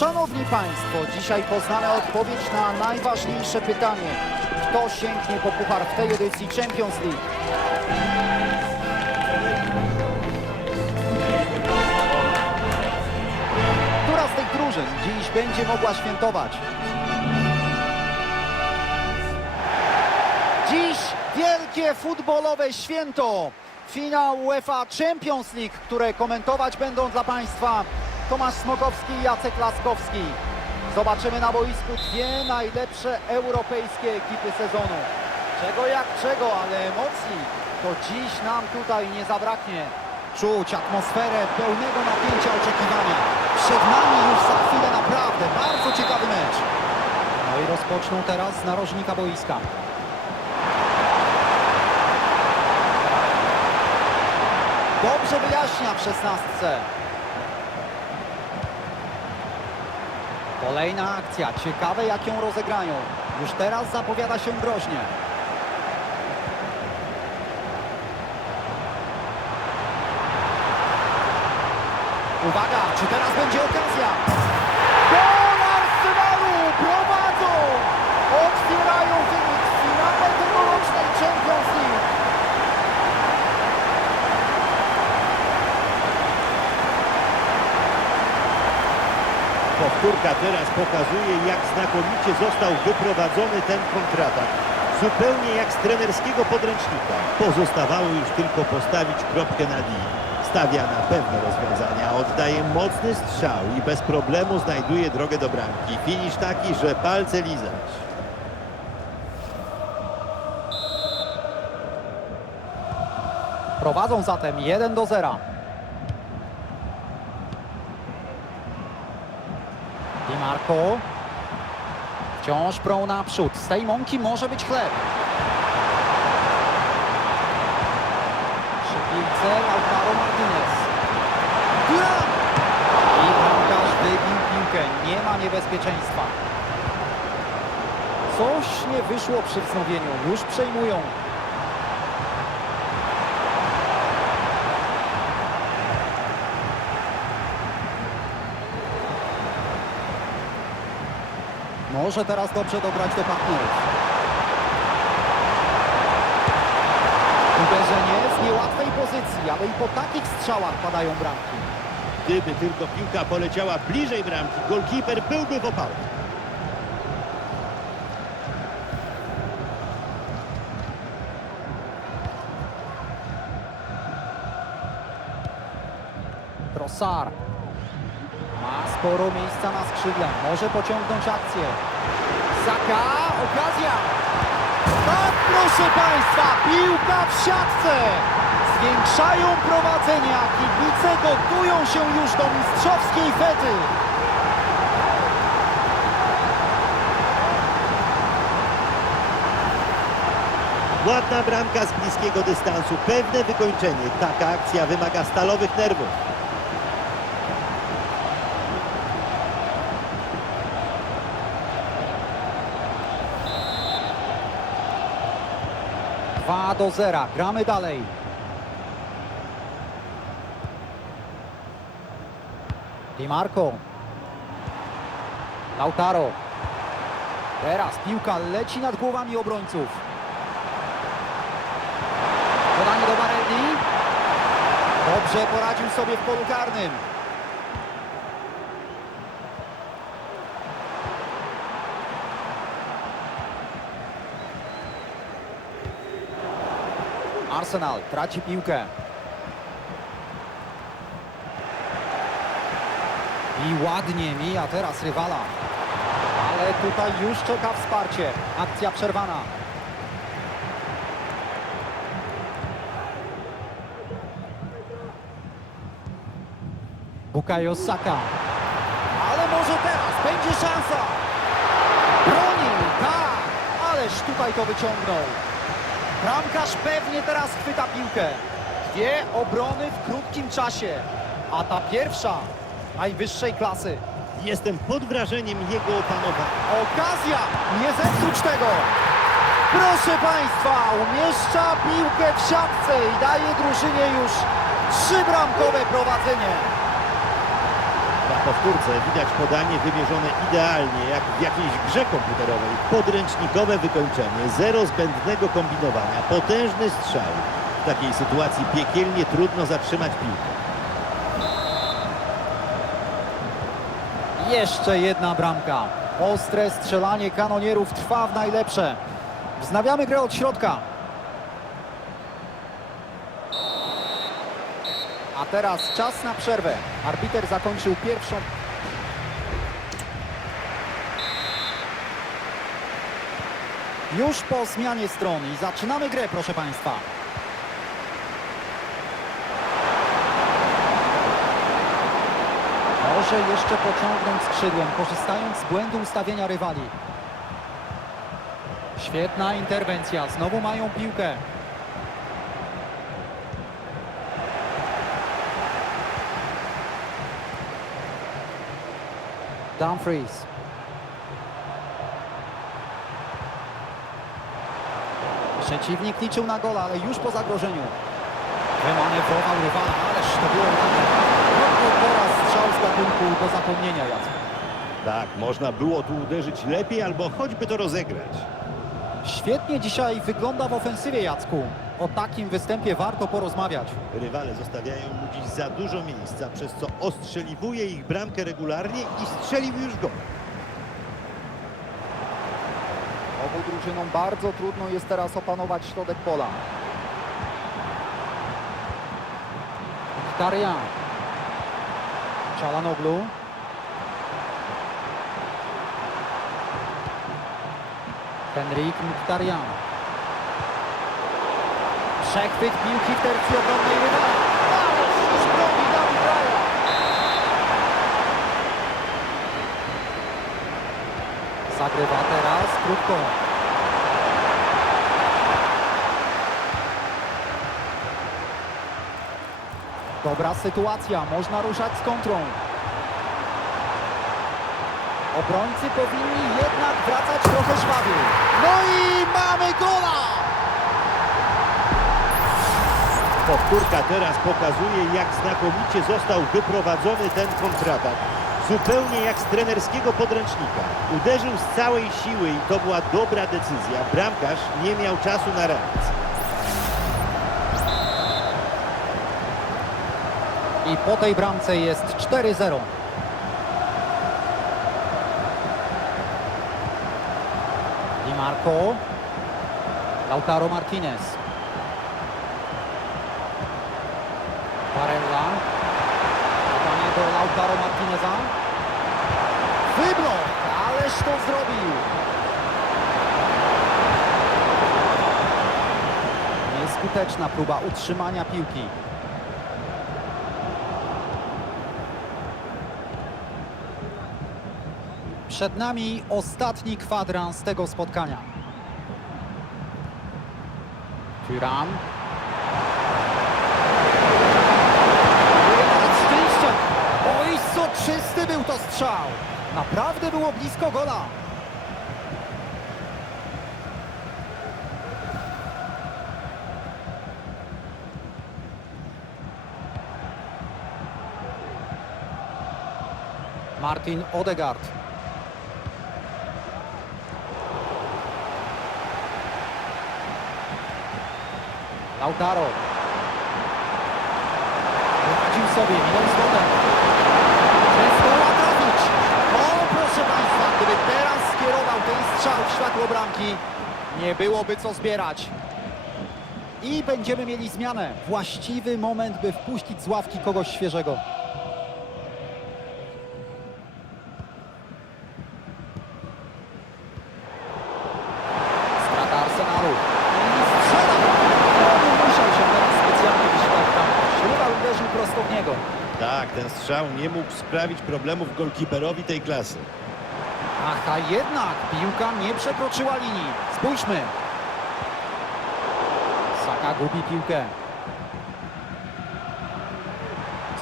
Szanowni Państwo, dzisiaj poznamy odpowiedź na najważniejsze pytanie. Kto sięgnie po puchar w tej edycji Champions League? Która z tych drużyn dziś będzie mogła świętować? Dziś wielkie futbolowe święto. Finał UEFA Champions League, które komentować będą dla Państwa Tomasz Smokowski i Jacek Laskowski. Zobaczymy na boisku dwie najlepsze europejskie ekipy sezonu. Czego jak czego, ale emocji to dziś nam tutaj nie zabraknie. Czuć atmosferę pełnego napięcia oczekiwania. Przed nami już za chwilę naprawdę bardzo ciekawy mecz. No i rozpoczną teraz z narożnika boiska. Dobrze wyjaśnia w szesnastce. Kolejna akcja. Ciekawe jak ją rozegrają. Już teraz zapowiada się groźnie. Uwaga, czy teraz będzie okazja? Gol Arsenalu! Prowadzą! Otwierają wynik w finale tegorocznej Champions League. Powtórka teraz pokazuje, jak znakomicie został wyprowadzony ten kontratak. Zupełnie jak z trenerskiego podręcznika. Pozostawało już tylko postawić kropkę na i. Stawia na pewne rozwiązania, oddaje mocny strzał i bez problemu znajduje drogę do bramki. Finisz taki, że palce lizać. Prowadzą zatem 1 do 0. Di Marco. Wciąż prą naprzód. Z tej mąki może być chleb. Przy piłce Lautaro Martinez. I bramkarz wybił piłkę. Nie ma niebezpieczeństwa. Coś nie wyszło przy wznowieniu. Już przejmują. Może teraz dobrze dobrać do partnerów. Uderzenie z niełatwej pozycji, ale i po takich strzałach padają bramki. Gdyby tylko piłka poleciała bliżej bramki, golkiper byłby w opale. Trossard. Ma sporo miejsca na skrzydle. Może pociągnąć akcję. Saka, okazja. Tak, proszę Państwa, piłka w siatce. Zwiększają prowadzenia. Kibice gotują się już do mistrzowskiej fety. Ładna bramka z bliskiego dystansu, pewne wykończenie. Taka akcja wymaga stalowych nerwów. Do zera. Gramy dalej. Di Marco. Lautaro. Teraz piłka leci nad głowami obrońców. Podanie do Barelli. Dobrze poradził sobie w polu karnym. Arsenal traci piłkę. I ładnie mija teraz rywala. Ale tutaj już czeka wsparcie. Akcja przerwana. Bukayo Saka. Ale może teraz będzie szansa. Broni, tak. Ależ tutaj to wyciągnął. Bramkarz pewnie teraz chwyta piłkę. Dwie obrony w krótkim czasie. A ta pierwsza najwyższej klasy. Jestem pod wrażeniem jego opanowania. Okazja! Nie zepsuć tego! Proszę Państwa, umieszcza piłkę w siatce i daje drużynie już trzybramkowe prowadzenie. Powtórce widać podanie wymierzone idealnie, jak w jakiejś grze komputerowej. Podręcznikowe wykończenie, zero zbędnego kombinowania, potężny strzał. W takiej sytuacji piekielnie trudno zatrzymać piłkę. Jeszcze jedna bramka. Ostre strzelanie kanonierów trwa w najlepsze. Wznawiamy grę od środka. A teraz czas na przerwę. Arbiter zakończył pierwszą. Już po zmianie stron i zaczynamy grę, proszę Państwa. Może jeszcze pociągnąć skrzydłem, korzystając z błędu ustawienia rywali. Świetna interwencja, znowu mają piłkę. Dumfries. Przeciwnik liczył na gola, ale już po zagrożeniu. Wymanewrował rywala, ależ to było ładne. To teraz strzał z gatunku do zapomnienia, Jacek. Tak, można było tu uderzyć lepiej albo choćby to rozegrać. Świetnie dzisiaj wygląda w ofensywie, Jacku. O takim występie warto porozmawiać. Rywale zostawiają mu dziś za dużo miejsca, przez co ostrzeliwuje ich bramkę regularnie i strzelił już gol. Obu drużynom bardzo trudno jest teraz opanować środek pola. Mkhitaryan. Czalanoglu. Henrik Mkhitaryan. Przechwyt piłki w tercji obronnej rywala. Już broni Dawid Raya. Zagrywa teraz krótko. Dobra sytuacja, można ruszać z kontrą. Obrońcy powinni jednak wracać trochę żwawiej. No i mamy gola! Powtórka teraz pokazuje, jak znakomicie został wyprowadzony ten kontratak. Zupełnie jak z trenerskiego podręcznika. Uderzył z całej siły i to była dobra decyzja. Bramkarz nie miał czasu na reakcję. I po tej bramce jest 4-0. Di Marco. Lautaro Martinez. Barella. Podanie do Lautaro Martineza. Wyblok, ależ to zrobił. Nieskuteczna próba utrzymania piłki. Przed nami ostatni kwadrans tego spotkania. Tyram. Teraz szczęścia. Oj, soczysty był to strzał. Naprawdę było blisko gola. Martin Odegaard. Lautaro. Poradził sobie, minął zgodę. Zdoła trafić. O, proszę Państwa, gdyby teraz skierował ten strzał w nie byłoby co zbierać. I będziemy mieli zmianę. Właściwy moment, by wpuścić z ławki kogoś świeżego. Strata Arsenalu. I strzela. No, musiał się teraz specjalnie bramkarz. Rywal uderzył prosto w niego. Tak, ten strzał nie mógł sprawić problemów golkiperowi tej klasy. Ach, a jednak piłka nie przekroczyła linii. Spójrzmy. Saka gubi piłkę.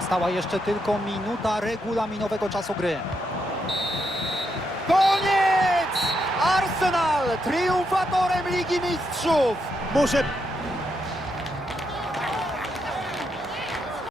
Została jeszcze tylko minuta regulaminowego czasu gry. Koniec! Arsenal triumfatorem Ligi Mistrzów! Muszę